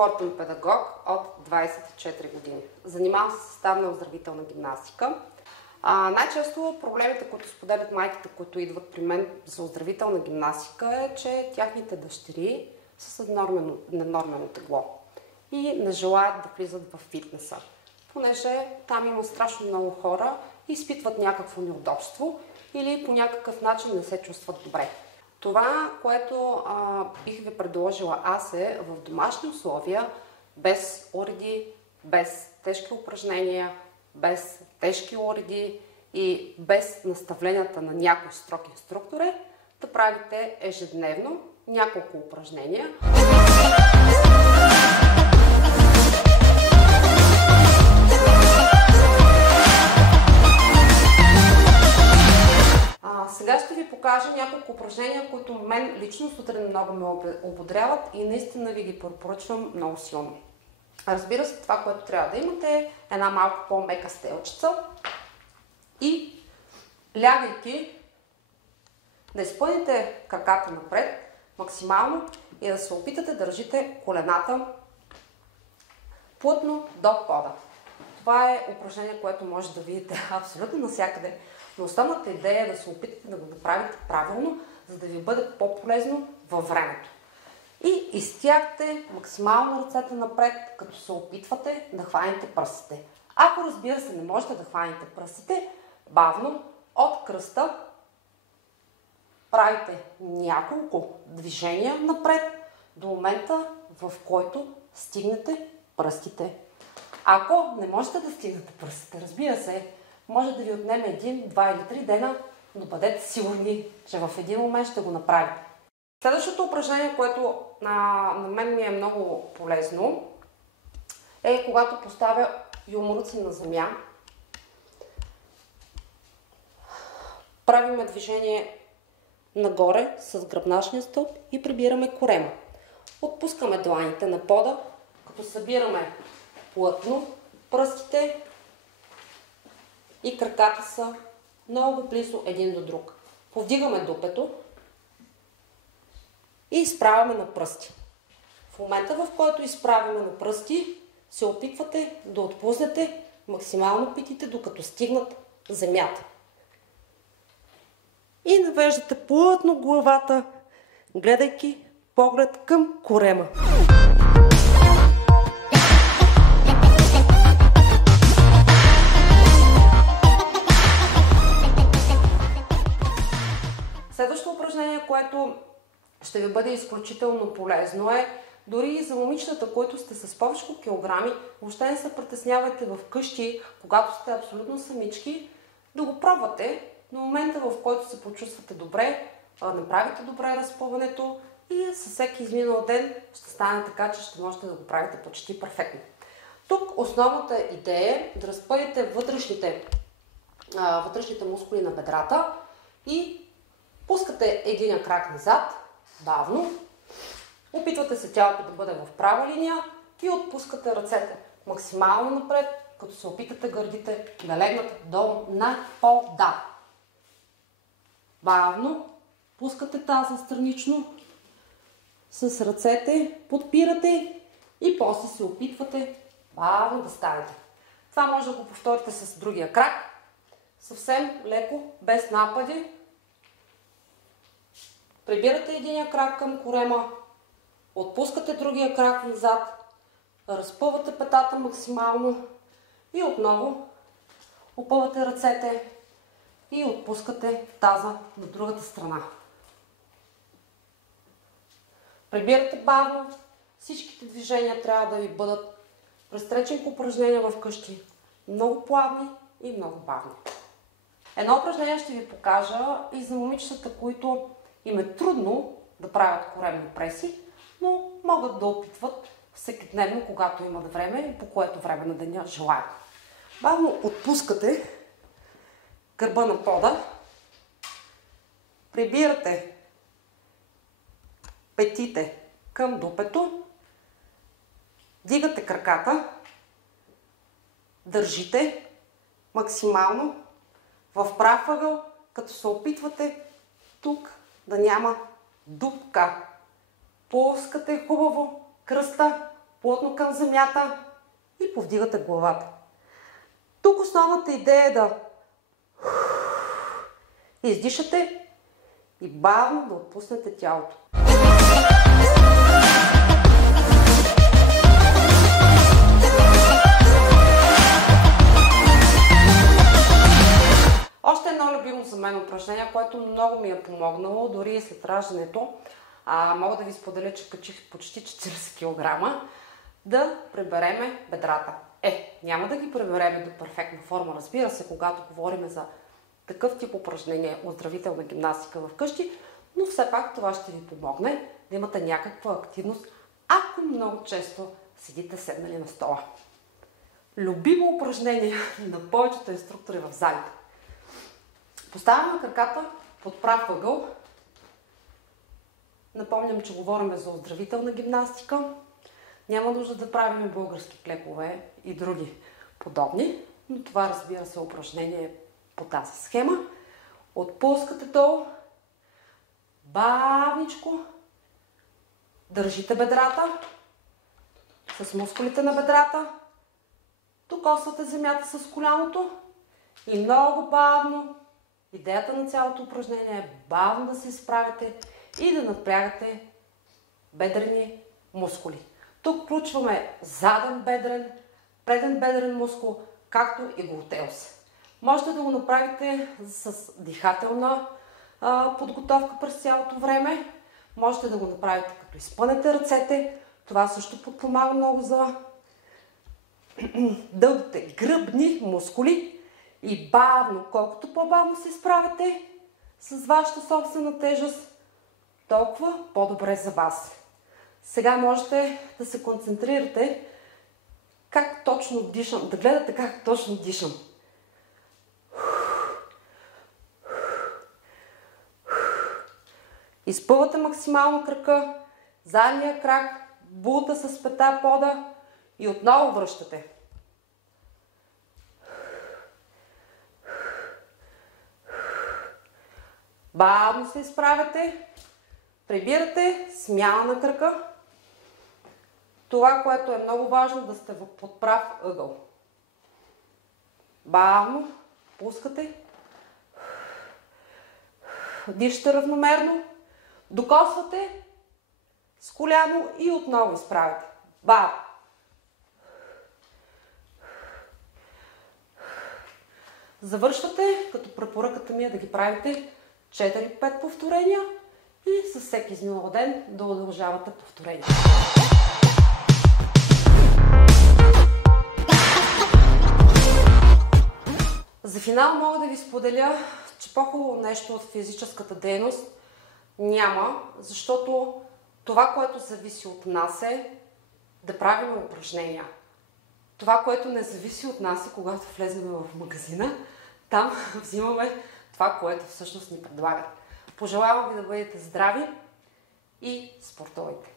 спортен педагог от 24 години. Занимавам се с съставна оздравителна гимнастика. Най-често проблемите, които споделят майките, които идват при мен за оздравителна гимнастика, е, че тяхните дъщери са с ненормено тегло и не желаят да влизат в фитнеса, понеже там има страшно много хора и изпитват някакво неудобство или по някакъв начин не се чувстват добре. Това, което бих ви предложила аз, е в домашни условия, без уреди, без тежки упражнения, без тежки уреди и без наставленията на някой строг инструктор, да правите ежедневно няколко упражнения. Сега ще ви покажа няколко упражнения, които мен лично сутрин много ме ободряват и наистина ви ги препоръчвам много силно. Разбира се, това, което трябва да имате, е една малко по-мека стелчица и лягайки да изпълните краката напред максимално и да се опитате да държите колената плътно до пода. Това е упражнение, което може да видите абсолютно навсякъде, но основната идея е да се опитате да го направите правилно, за да ви бъде по-полезно във времето. И изтягате максимално ръцете напред, като се опитвате да хванете пръстите. Ако, разбира се, не можете да хванете пръстите, бавно от кръста правите няколко движения напред до момента, в който стигнете пръстите. Ако не можете да стигнете пръстите, разбира се, може да ви отнеме 1, 2 или 3 дена, но бъдете сигурни, че в един момент ще го направите. Следващото упражнение, което на мен ми е много полезно, е когато поставя юмруци си на земя. Правиме движение нагоре с гръбначния стълб и прибираме корема. Отпускаме дланите на пода, като събираме плътно пръстите и краката са много близо един до друг. Повдигаме дупето и изправяме на пръсти. В момента, в който изправяме на пръсти, се опитвате да отпуснете максимално питите, докато стигнат земята. И навеждате плътно главата, гледайки поглед към корема. Следващото упражнение, което ще ви бъде изключително полезно, е дори и за момичетата, които сте с повече килограми, въобще не се притеснявайте вкъщи, когато сте абсолютно самички, да го пробвате. На момента, в който се почувствате добре, направите добре разпъването и със всеки изминал ден ще стане така, че ще можете да го правите почти перфектно. Тук основната идея е да разпъвате вътрешните мускули на бедрата и пускате единия крак назад, бавно, опитвате се тялото да бъде в права линия и отпускате ръцете максимално напред, като се опитате гърдите да легнат долу на пода. Бавно пускате таза странично с ръцете, подпирате и после се опитвате бавно да станете. Това може да го повторите с другия крак, съвсем леко, без напади. Прибирате единия крак към корема, отпускате другия крак назад, разпъвате петата максимално и отново опъвате ръцете и отпускате таза на другата страна. Прибирате бавно, всичките движения трябва да ви бъдат през стретчинг упражнения вкъщи, много плавни и много бавни. Едно упражнение ще ви покажа и за момичетата, които им е трудно да правят коремни преси, но могат да опитват всекидневно, когато имат време и по което време на деня желаят. Бавно отпускате гърба на пода, прибирате петите към дупето, дигате краката, държите максимално в прав ъгъл, като се опитвате тук да няма дупка. Пускате хубаво кръста плътно към земята и повдигате главата. Тук основната идея е да издишате и бавно да отпуснете тялото. Още едно любимо за мен упражнение, което много ми е помогнало, дори и след раждането. Мога да ви споделя, че качих почти 40 кг. Да прибереме бедрата. Няма да ги прибереме до перфектна форма, разбира се, когато говорим за такъв тип упражнение, оздравителна гимнастика вкъщи, но все пак това ще ви помогне да имате някаква активност, ако много често седите седнали на стола. Любимо упражнение на повечето инструктори в залите. Поставяме краката под прав ъгъл. Напомням, че говорим за оздравителна гимнастика. Няма нужда да правим български клепове и други подобни, но това, разбира се, упражнение по тази схема. Отпускате долу, бавничко, държите бедрата с мускулите на бедрата, докосвате земята с коляното и много бавно, идеята на цялото упражнение е бавно да се изправите и да напрягате бедрени мускули. Тук включваме заден бедрен, преден бедрен мускул, както и глутеус. Можете да го направите с дихателна подготовка през цялото време. Можете да го направите като изпънете ръцете. Това също подпомага много за дългите гръбни мускули. И бавно, колкото по-бавно се изправите с вашата собствена тежест, толкова по-добре за вас. Сега можете да се концентрирате как точно дишам, да гледате как точно дишам. Изпъвате максимално крака, задния крак, булта с пета пода и отново връщате. Бавно се изправяте, прибирате, смяна на крака. Това, което е много важно, да сте под прав ъгъл. Бавно пускате, дишате равномерно, докосвате с коляно и отново изправяте. Бавно. Завършвате, като препоръката ми е да ги правите 4-5 повторения и със всеки изминал ден да удължавате повторения. За финал мога да ви споделя, че по-хубаво нещо от физическата дейност няма, защото това, което зависи от нас е да правим упражнения. Това, което не зависи от нас е, когато влезем в магазина, там взимаме това, което всъщност ни предлагат. Пожелавам ви да бъдете здрави и спортувайте!